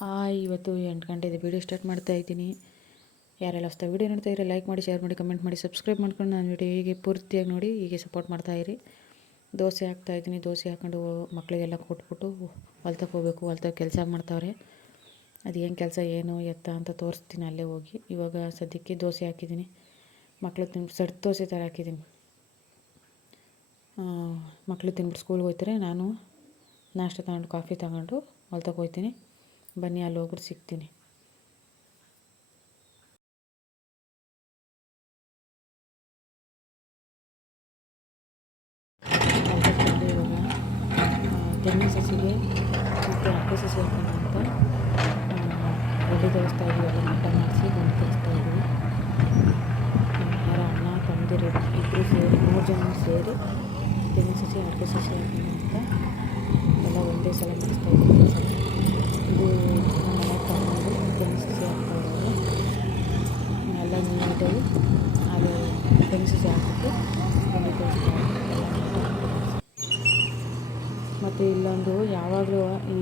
Hi, ಇವತ್ತು 8 ಗಂಟೆದು video start ಮಾಡ್ತಾ ಇದ್ದೀನಿ. ಯಾರೆಲ್ಲ ಹೊಸ್ದಾಗಿ ವೀಡಿಯೋ ನೋಡ್ತಾ ಇದ್ರೆ ಲೈಕ್ ಮಾಡಿ, ಶೇರ್ ಮಾಡಿ, ಕಮೆಂಟ್ ಮಾಡಿ, ಸಬ್ಸ್ಕ್ರೈಬ್ ಮಾಡ್ಕೊಂಡು ನಾನು ವೀಡಿಯೋ ಹೀಗೆ ಪೂರ್ತಿಯಾಗಿ ನೋಡಿ ಹೀಗೆ ಸಪೋರ್ಟ್ ಮಾಡ್ತಾಯಿರಿ. ದೋಸೆ ಹಾಕ್ತಾಯಿದ್ದೀನಿ. ದೋಸೆ ಹಾಕ್ಕೊಂಡು ಮಕ್ಕಳಿಗೆಲ್ಲ ಕೊಟ್ಬಿಟ್ಟು ಹೊಲ್ತಕ್ಕೆ ಹೋಗಬೇಕು. ಹೊಲ್ತಕ್ಕೆ ಕೆಲಸ ಮಾಡ್ತಾವ್ರೆ. ಅದು ಏನು ಕೆಲಸ ಏನು ಎತ್ತ ಅಂತ ತೋರಿಸ್ತೀನಿ ಅಲ್ಲೇ ಹೋಗಿ. ಇವಾಗ ಸದ್ಯಕ್ಕೆ ದೋಸೆ ಹಾಕಿದ್ದೀನಿ. ಮಕ್ಕಳು ಸೆಟ್ ದೋಸೆ ಥರ ಹಾಕಿದ್ದೀನಿ. ಮಕ್ಕಳು ತಿಂದ್ಬಿಟ್ಟು ಸ್ಕೂಲ್ಗೆ ಹೋಗ್ತಾರೆ. ನಾನು ನಾಷ್ಟ ತಗೊಂಡು ಕಾಫಿ ತಗೊಂಡು ಹೊಲ್ತಕ್ಕೆ ಹೋಗ್ತೀನಿ. ಬನ್ನಿ, ಅಲ್ಲಿ ಹೋಗ್ಬಿಟ್ಟು ಸಿಗ್ತೀನಿ. ಹೊಲ್ತಕ್ಕೆ ಇವಾಗ ತೆಂಗಿನ ಸಸಿಗೆ ಮತ್ತು ಅಡಿಕೆ ಸಸಿ ಹಾಕೋಣ ಅಂತ ಗುಂಡಿ ತೆಗೆಸ್ತಾ ಇದ್ದೀವಿ. ಎಲ್ಲ ಮಟ್ಟ ಮಾಡಿಸಿ ಗುಂಡಿ ತೆಗೆಸ್ತಾ ಇದ್ದೀವಿ. ಯಾರ ಅಣ್ಣ ತಮ್ಮದಿರು ಇಬ್ಬರು ಸೇರಿ 3 ಜನ ಸೇರಿ ತೆಂಗಿನ ಸಸಿ ಅಡಿಕೆ ಸಸಿ ಹಾಕೋಣ ಅಂತ ಎಲ್ಲ ಒಂದೇ ಸಲ ಮಾಡಿಸ್ತಾ ಇದ್ದೀವಿ. ಇದು ನಮ್ಮ ಮನೆ ತಗೊಂಡು ತೆಂಗಿನ ಸಸಿ ಹಾಕ್ತಾ ಇದ್ದಾರೆ. ಎಲ್ಲ ನೀಟಾಗಿ ಅದು ತೆಂಗಿನ ಸಸಿ ಹಾಕ್ಬಿಟ್ಟು ಗುಂಡಿ ತೆಗೆಸ್ತಾ ಇದ್ದೀವಿ. ಮತ್ತು ಇಲ್ಲೊಂದು ಯಾವಾಗಲೂ ಈ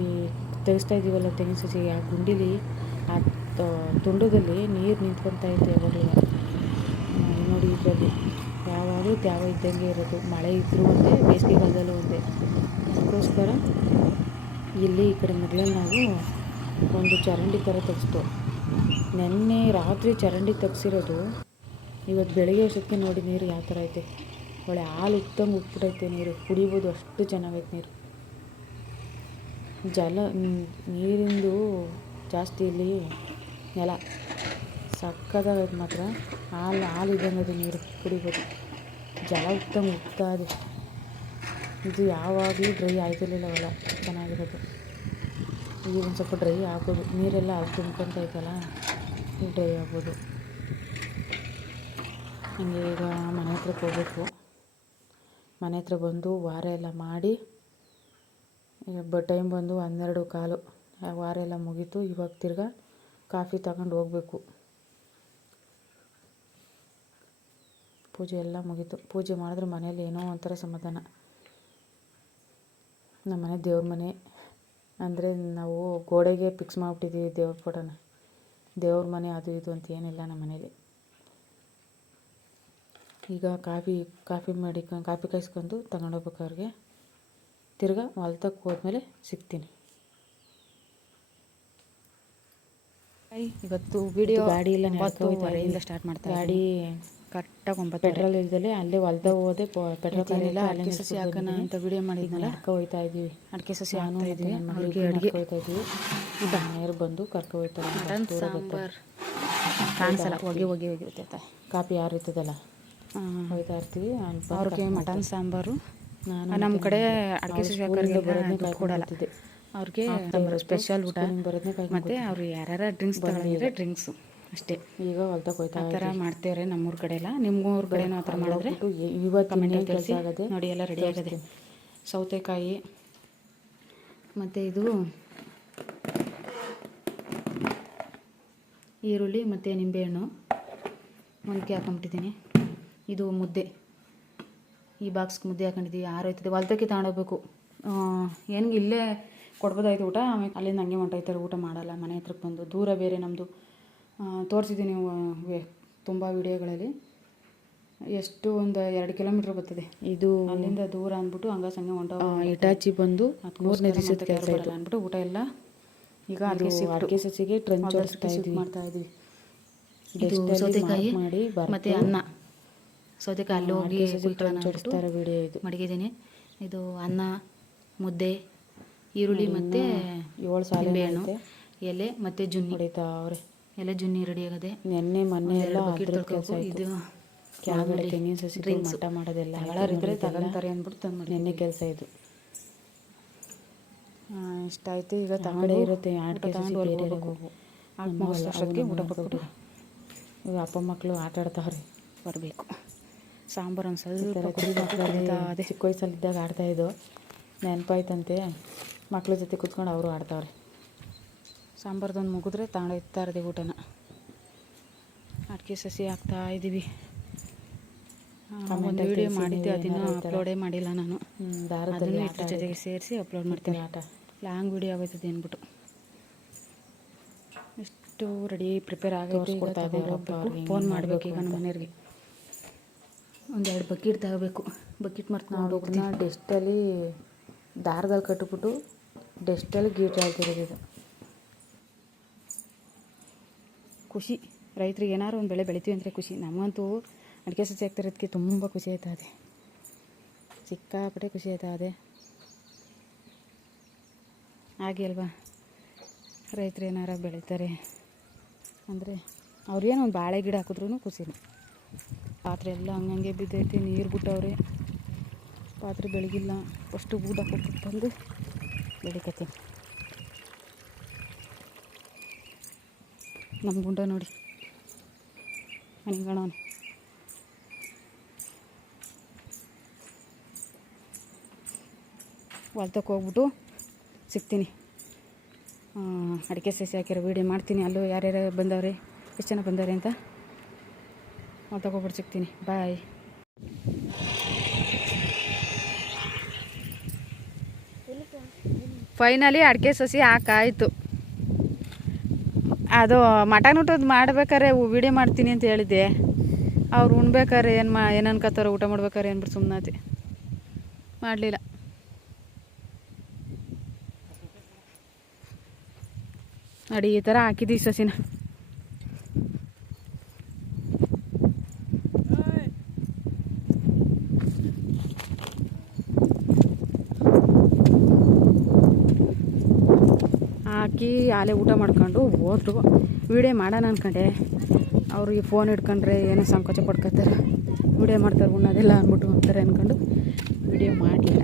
ತೆಗೆಸ್ತಾ ಇದ್ದೀವಲ್ಲ ತೆಂಗಿನ ಸಸಿ, ಆ ಗುಂಡಿಲಿ ಆ ತುಂಡದಲ್ಲಿ ನೀರು ನಿಂತ್ಕೊತಾ ಇತ್ತು ಯಾವಾಗಲೂ. ನೋಡಿ, ಇದರಲ್ಲಿ ಯಾವಾಗಲೂ ತ್ಯಾವ ಇದ್ದಂಗೆ ಇರೋದು. ಮಳೆ ಇದ್ದರೂ ಒಂದೇ, ಬೇಸಿಗೆಗಾಲದಲ್ಲೂ ಒಂದೇ. ಅದಕ್ಕೋಸ್ಕರ ಇಲ್ಲಿ ಈ ಕಡೆ ಮೊದಲೇ ನಾವು ಒಂದು ಚರಂಡಿ ಥರ ತೆಗೆಸ್ತು. ನೆನ್ನೆ ರಾತ್ರಿ ಚರಂಡಿ ತೆಗ್ಸಿರೋದು. ಇವತ್ತು ಬೆಳಗ್ಗೆ ಅಷ್ಟೊತ್ತಿಗೆ ನೋಡಿ ನೀರು ಯಾವ ಥರ ಐತೆ. ಒಳ್ಳೆ ಹಾಲು ಉತ್ತಂಗೆ ಉಟ್ಬಿಟ್ಟೈತೆ ನೀರು. ಕುಡಿಬೋದು, ಅಷ್ಟು ಚೆನ್ನಾಗೈತೆ ನೀರು. ನೀರಿಂದು ಜಾಸ್ತಿ ಇಲ್ಲಿ ನೆಲ ಸಕ್ಕತ್ತಾಗೈತೆ. ಮಾತ್ರ ಹಾಲು ಇದ್ದಂಗೆ ಅದು ನೀರು, ಕುಡಿಬೋದು. ಜಲ ಉತ್ತಂಗೆ ಉಗ್ತಾ ಇದೆ. ಇದು ಯಾವಾಗಲೂ ಡ್ರೈ ಆಯ್ತಿರ್ಲಿಲ್ಲ. ಹೊಲ ಚೆನ್ನಾಗಿರೋದು. ಈಗ ಒಂದು ಸ್ವಲ್ಪ ಡ್ರೈ ಆಗ್ಬೋದು. ನೀರೆಲ್ಲ ಅಲ್ಲಿ ತುಂಬ್ಕೊತ ಐತಲ್ಲ, ಈಗ ಡ್ರೈ ಆಗ್ಬೋದು. ಹಂಗೆ ಈಗ ಮನೆ ಹತ್ರಕ್ಕೆ ಹೋಗ್ಬೇಕು. ಮನೆ ಹತ್ರ ಬಂದು ವಾರ ಎಲ್ಲ ಮಾಡಿ, ಟೈಮ್ ಬಂದು 12:15. ವಾರ ಎಲ್ಲ ಮುಗೀತು. ಇವಾಗ ತಿರ್ಗಾ ಕಾಫಿ ತಗೊಂಡು ಹೋಗ್ಬೇಕು. ಪೂಜೆ ಎಲ್ಲ ಮುಗೀತು. ಪೂಜೆ ಮಾಡಿದ್ರೆ ಮನೇಲಿ ಏನೋ ಒಂಥರ ಸಮಾಧಾನ. ನಮ್ಮ ಮನೆ ದೇವ್ರ ಮನೆ ಅಂದರೆ ನಾವು ಗೋಡೆಗೆ ಫಿಕ್ಸ್ ಮಾಡಿಬಿಟ್ಟಿದ್ದೀವಿ ದೇವ್ರ ಫೋಟೋನ. ದೇವ್ರ ಮನೆ ಅದು ಇದು ಅಂತ ಏನಿಲ್ಲ ನಮ್ಮ ಮನೇಲಿ. ಈಗ ಕಾಫಿ ಕಾಯಿಸ್ಕೊಂಡು ತಗೊಂಡೋಗ್ಬೇಕು ಅವ್ರಿಗೆ. ತಿರ್ಗಾ ಹೊಲ್ತಕ್ಕೆ ಹೋದ್ಮೇಲೆ ಸಿಗ್ತೀನಿ. ಇವತ್ತು ವಿಡಿಯೋ ಗಾಡಿ ಇಲ್ಲ, 9:30 ಸ್ಟಾರ್ಟ್ ಮಾಡ್ತಾ ಗಾಡಿ ಕರೆಕ್ಟಾಗಿ 9 ಪೆಟ್ರೋಲ್ ಇಲ್ದಲೆ ಅಲ್ಲೇ ಹೊಲ್ದಾಗ ಹೋದೆ. ಪೆಟ್ರೋಲ್ ಕಾರಿಲ್ಲ. ಅಡಿಕೆ ಸಸಿ ಹಾಕೋಣ ಅಂತ ವಿಡಿಯೋ ಮಾಡಿದ್ನಲ್ಲ, ಕರ್ಕೊ ಹೋಗ್ತಾ ಇದ್ದೀವಿ. ಅಡಿಕೆ ಸಸಿ ನಾನು ಹಾಕ್ತಾ ಇದ್ವಿ. ಅವ್ರಿಗೆ ಅಡುಗೆ ಹೋಗ್ತಾ ಇದ್ವಿ. ಮನೆಯವ್ರು ಬಂದು ಕರ್ಕೊ ಹೋಗ್ತಾರೆ. ಮಟನ್ ಸಾಂಬಾರ್ ಕಾಣಿಸಲ್ಲ, ಹೋಗಿ ಹೋಗ್ತೈತೆ. ಕಾಪಿ ಯಾರು ಇರ್ತದಲ್ಲ, ಹೋಗ್ತಾ ಇರ್ತೀವಿ. ಅವ್ರಿಗೆ ಮಟನ್ ಸಾಂಬಾರು. ನಮ್ಮ ಕಡೆ ಅಡಿಕೆ ಸಸಿ ಹಾಕೋರಿಗೆ ಬರೋದನ್ನೇ ಕೊಡಲ್ಲ. ಅವ್ರಿಗೆ ಸ್ಪೆಷಲ್ ಊಟ. ಮತ್ತು ಅವ್ರು ಯಾರು ಡ್ರಿಂಕ್ಸ್ ತಗೊಂಡಿದ್ರೆ ಡ್ರಿಂಕ್ಸು ಅಷ್ಟೇ. ಈಗ ಹೊಲ್ತಕ್ಕೆ ಹೋಗ್ತಾ ಆ ಥರ ಮಾಡ್ತೇವ್ರೆ ನಮ್ಮೂರ ಕಡೆ ಎಲ್ಲ. ನಿಮ್ಮೂರ ಕಡೆನೂ ಆ ಥರ ಮಾಡಿದ್ರೆ ಇವತ್ತು ತಿಳಿಸಿ. ನೋಡಿ, ಎಲ್ಲ ರೆಡಿ ಆಗಿದೆ. ಸೌತೆಕಾಯಿ ಮತ್ತು ಇದು ಈರುಳ್ಳಿ ಮತ್ತು ನಿಂಬೆಹಣ್ಣು ಮೊಳಕೆ ಹಾಕೊಂಬಿಟ್ಟಿದ್ದೀನಿ. ಇದು ಮುದ್ದೆ, ಈ ಬಾಕ್ಸ್ಗೆ ಮುದ್ದೆ ಹಾಕೊಂಡಿದ್ದೀವಿ. ಆರೋಯ್ತದೆ. ಹೊಲ್ತಕ್ಕೆ ತಗೊಂಡೋಗ್ಬೇಕು. ಏನು ಇಲ್ಲೇ ಕೊಡ್ಬೋದಾಯ್ತು ಊಟ. ಆಮೇಲೆ ಅಲ್ಲಿಂದ ಹಂಗೆ ಹೊಂಟೋಯ್ತಾರೆ. ಊಟ ಮಾಡಲ್ಲ. ಮನೆ ಹತ್ರಕ್ಕೆ ಬಂದು ದೂರ ಬೇರೆ ನಮ್ಮದು. ತೋರಿಸಿದ್ದೀನಿ ತುಂಬ ವೀಡಿಯೋಗಳಲ್ಲಿ. ಎಷ್ಟು ಒಂದು 2 ಕಿಲೋಮೀಟ್ರ್ ಬರ್ತದೆ ಇದು. ಅಲ್ಲಿಂದ ದೂರ ಅಂದ್ಬಿಟ್ಟು ಹಂಗೆ ಹೊಂಟೋ ಇಟಾಚಿ ಬಂದು 3ನೇ ದಿವಸದ ಕೆಲಸ ಬರಲ್ಲ ಅಂದ್ಬಿಟ್ಟು ಊಟ ಎಲ್ಲ ಈಗ ಅಡಿಕೆ ಸಸಿಗೆ ಟ್ರೆಂಚ್ ಮಾಡ್ತಾ ಇದ್ವಿ. ಇದು ಸೌತೆಕಾಯಿ ಮತ್ತು ಅನ್ನ. ಸೌತೆಕಾಯಿ ಅಲ್ಲಿ ಹೋಗಿ ಹೊಡಿಸ್ತಾರೆ ವಿಡಿಯೋ ಇದು ಮಡಗಿದ್ದೀನಿ. ಇದು ಅನ್ನ, ಮುದ್ದೆ, ಈರುಳ್ಳಿ ಮತ್ತು 7 ಸಾಲಿಂಬೆಹಣ್ಣು, ಎಲೆ ಮತ್ತು ಜುನ್ನಿ ಹೊಡಿತಾವ್ರೆ. ಎಲೆ ಜುನ್ನಿ ರೆಡಿ ಆಗಿದೆ. ಮೊನ್ನೆ ಎಲ್ಲ ಕೆಲಸ. ಇದು ಕೆಳಗಡೆ ತೆಂಗಿನ ಸಸಿ ಮಟ್ಟ ಮಾಡೋದೆಲ್ಲ ತಗೊಳ್ಳೋರಿದ್ರೆ ತಗೊಂತಾರೆ ಅಂದ್ಬಿಟ್ಟು ತಂದು ಮಾಡಿ. ನೆನ್ನೆ ಕೆಲಸ ಇದು. ಇಷ್ಟ ಆಯಿತು. ಈಗ ತಗೊಂಡೇ ಇರುತ್ತೆ. ತಗೊಂಡು ಹೋಗ್ಬೇಕು. ಆಲ್ಮೋಸ್ಟ್ ಅಷ್ಟೊತ್ತಿಗೆ ಊಟ ಕೊಟ್ಬಿಟ್ಟು ಇವಾಗ ಅಪ್ಪ ಮಕ್ಕಳು ಆಟ ಆಡ್ತಾವ್ರೆ. ಬರಬೇಕು. ಸಾಂಬಾರು ಒಂದು ಸ್ವಲ್ಪ ಅದೇ ಚಿಕ್ಕ ವಯಸ್ಸಲ್ಲಿದ್ದಾಗ ಆಡ್ತಾಯಿದ್ದು ನೆನಪಾಯ್ತಂತೆ. ಮಕ್ಳ ಜೊತೆ ಕೂತ್ಕೊಂಡು ಅವರು ಆಡ್ತಾವ್ರೆ. ಸಾಂಬಾರ್ದೊಂದು ಮುಗಿದ್ರೆ ತಗೊಂಡೋಗ್ತಾ ಇರೋದು ಊಟನ. ಅಡಿಕೆ ಸಸಿ ಹಾಕ್ತಾ ಇದ್ದೀವಿ. ಒಂದು ವಿಡಿಯೋ ಮಾಡಿದ್ದೆ, ಅದನ್ನು ಅಪ್ಲೋಡೇ ಮಾಡಿಲ್ಲ ನಾನು. ಅದನ್ನು ಇದ್ರ ಜೊತೆಗೆ ಸೇರಿಸಿ ಅಪ್ಲೋಡ್ ಮಾಡ್ತೀನಿ. ಲಾಂಗ್ ವಿಡಿಯೋ ಆಗೋಯ್ತದೆ ಅಂದ್ಬಿಟ್ಟು. ಎಷ್ಟು ರೆಡಿ ಪ್ರಿಪೇರ್ ಆಗೈತೆ. ಈಗ ತಗೊಂಡು ಹೋಗ್ಬೇಕು. ಫೋನ್ ಮಾಡಬೇಕು ಈಗ ನಮ್ಮ ಮನೆಯವ್ರಿಗೆ. ಒಂದೆರಡು ಬಕೆಟ್ ತಗೋಬೇಕು. ಬಕೆಟ್ ಮರ್ತ್ಕೊಂಡು ಹೋಗ್ತೀನಿ. ಡೆಸ್ಟಲ್ಲಿ ದಾರದಲ್ಲಿ ಕಟ್ಟಿಬಿಟ್ಟು ಡೆಸ್ಟಲ್ಲಿ ಗೀಟ್ ಹಾಕಿರೋದು ಇದು. ಖುಷಿ ರೈತರಿಗೆ ಏನಾದ್ರು ಒಂದು ಬೆಳೆ ಬೆಳಿತೀವಿ ಅಂದರೆ ಖುಷಿ. ನಮಗಂತೂ ಅಡಿಕೆ ಸಸಿ ಹಾಕ್ತಿರೋದಕ್ಕೆ ತುಂಬ ಖುಷಿ ಆಯ್ತದೆ, ಸಿಕ್ಕಾಪಟ್ಟೆ ಖುಷಿ ಆಯ್ತದೆ. ಹಾಗೆ ಅಲ್ವಾ, ರೈತರು ಏನಾರ ಬೆಳೀತಾರೆ ಅಂದರೆ ಅವ್ರೇನು ಒಂದು ಬಾಳೆ ಗಿಡ ಹಾಕಿದ್ರೂ ಖುಷಿನೇ. ಪಾತ್ರೆ ಎಲ್ಲ ಹಂಗಂಗೆ ಬಿದ್ದೈತೆ, ನೀರು ಬಿಟ್ಟವ್ರೆ, ಪಾತ್ರೆ ಬೆಳಗಿಲ್ಲ. ಫಸ್ಟು ಊಟ ಕೊಟ್ಟು ತಂದು ಬೆಳಿಕತ್ತೀನಿ. ನಮ್ಮ ಗುಂಡ ನೋಡಿ ಮನೆಗಣ ಹೊಲ್ತಕ್ಕೆ ಹೋಗ್ಬಿಟ್ಟು ಸಿಗ್ತೀನಿ. ಅಡಿಕೆ ಸಸಿ ಹಾಕಿರೋ ವೀಡಿಯೋ ಮಾಡ್ತೀನಿ. ಅಲ್ಲೂ ಯಾರ್ಯಾರು ಬಂದವ್ರೆ, ಎಷ್ಟು ಜನ ಬಂದವ್ರೆ ಅಂತ ಹೊಲ್ತಕ್ಕೆ ಹೋಗ್ಬಿಟ್ಟು ಸಿಗ್ತೀನಿ. ಬಾಯ್. ಫೈನಲಿ ಅಡಿಕೆ ಸಸಿ ಹಾಕಾಯಿತು. ಅದು ಮಟನ್ ಊಟದ್ದು ಮಾಡ್ಬೇಕಾರೆ ವೀಡಿಯೋ ಮಾಡ್ತೀನಿ ಅಂತ ಹೇಳಿದ್ದೆ. ಅವ್ರು ಉಣ್ಬೇಕಾರೆ ಏನು ಅನ್ಕೋತಾರೋ, ಊಟ ಮಾಡ್ಬೇಕಾರೆ ಅಂದ್ಬಿಟ್ಟು ಸುಮ್ಮನಾತಿ, ಮಾಡಲಿಲ್ಲ. ನೋಡಿ ಈ ಥರ ಹಾಕಿದ್ದೀವಿ ಸಸಿನ. ಹಾಕಿ ಆಲೆ ಊಟ ಮಾಡ್ಕೊಂಡು ಹೋದ್ರು. ವೀಡಿಯೋ ಮಾಡೋಣ ಅಂದ್ಕೊಂಡೆ, ಅವರು ಈ ಫೋನ್ ಹಿಡ್ಕೊಂಡ್ರೆ ಏನೋ ಸಂಕೋಚ ಪಡ್ಕೊತಾರೆ, ವೀಡಿಯೋ ಮಾಡ್ತಾರೆ ಉಣ್ಣೋದಿಲ್ಲ ಅಂದ್ಬಿಟ್ಟು ಅಂತಾರೆ ಅಂದ್ಕೊಂಡು ವೀಡಿಯೋ ಮಾಡಲಿಲ್ಲ.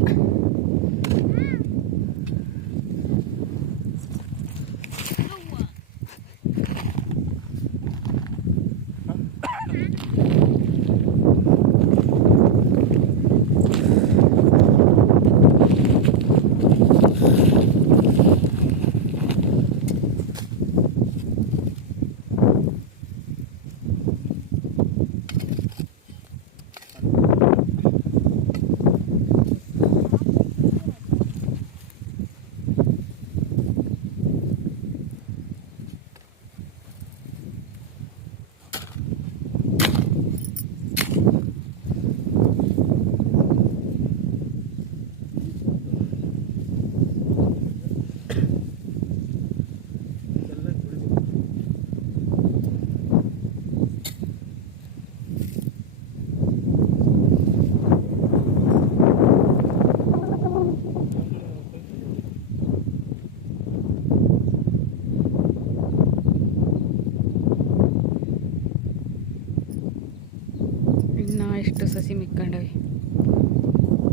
ಎಷ್ಟು ಸಸಿ ಮಿಕ್ಕೊಂಡವೆ,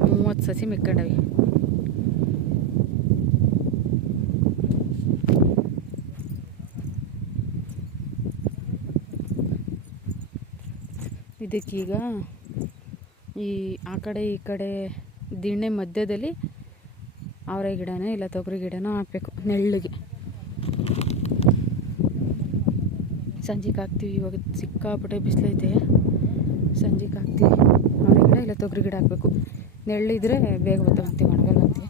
30 ಸಸಿ ಮಿಕ್ಕೊಂಡವೆ. ಇದಕ್ಕೀಗ ಆ ಕಡೆ ಈ ಕಡೆ ದಿಣ್ಣೆ ಮಧ್ಯದಲ್ಲಿ ಅವರೆ ಗಿಡನೋ ಇಲ್ಲ ತೊಗರಿ ಗಿಡನೋ ಹಾಕಬೇಕು ನೆಳ್ಳಿಗೆ. ಸಂಜೆಗೆ ಹಾಕ್ತೀವಿ. ಇವಾಗ ಸಿಕ್ಕಾಪಟ್ಟೆ ಬಿಸಿಲೈತೆ, ಸಂಜೆಗೆ ಹಾಕ್ತೀವಿ. ಅವರೆ ಗಿಡ ಇಲ್ಲ ತೊಗರಿ ಗಿಡ ಹಾಕಬೇಕು. ನೆಳ್ಳಿದ್ರೆ ಬೇಗ ಗೊತ್ತಾಗ್ತೀವಿ, ಒಣಗಲ್ಲ ಅಂತೀವಿ.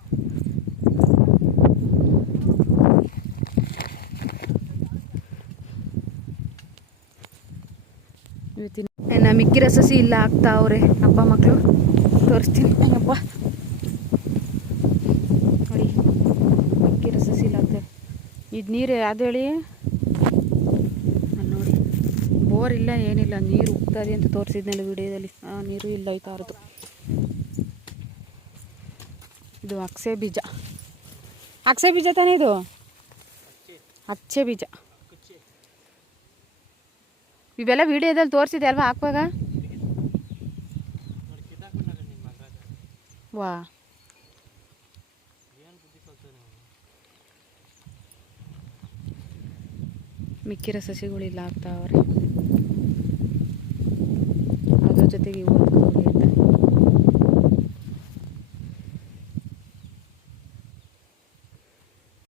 ಇವತ್ತಿನ ಮಿಕ್ಕಿರೋ ಸಸಿ ಇಲ್ಲ ಹಾಕ್ತಾವ್ರೆ ಅಪ್ಪ ಮಕ್ಕಳು. ತೋರಿಸ್ತೀನಿ ಅಪ್ಪ ನೋಡಿ, ಮಿಕ್ಕಿರೋ ಸಸಿ ಇಲ್ಲ ಹಾಕ್ತೇವೆ. ಇದು ನೀರು ಯಾವ್ದು ಹೇಳಿ ನೋಡಿ, ಬೋರ್ ಇಲ್ಲ ಏನಿಲ್ಲ, ನೀರು ಉಗ್ತದೆ ಅಂತ ತೋರಿಸಿದ್ನಲ್ಲ ವಿಡಿಯೋದಲ್ಲಿ. ಆ ನೀರು ಇಲ್ಲ ಐತಾ ಇರೋದು. ಇದು ಅಕ್ಸೆ ಬೀಜ, ಅಕ್ಸೆ ಬೀಜ ತಾನೇ ಇದು, ಅಚ್ಚೆ ಬೀಜ. ಇವೆಲ್ಲ ವಿಡಿಯೋದಲ್ಲಿ ತೋರಿಸಿದೆ ಅಲ್ವಾ ಹಾಕುವಾಗ. ವಾ ಮಿಕ್ಕಿರೋ ಸಸಿಗಳಿಲ್ಲ ಆಗ್ತಾವ್ರೆ. ಅದ್ರ ಜೊತೆಗೆ ಇವು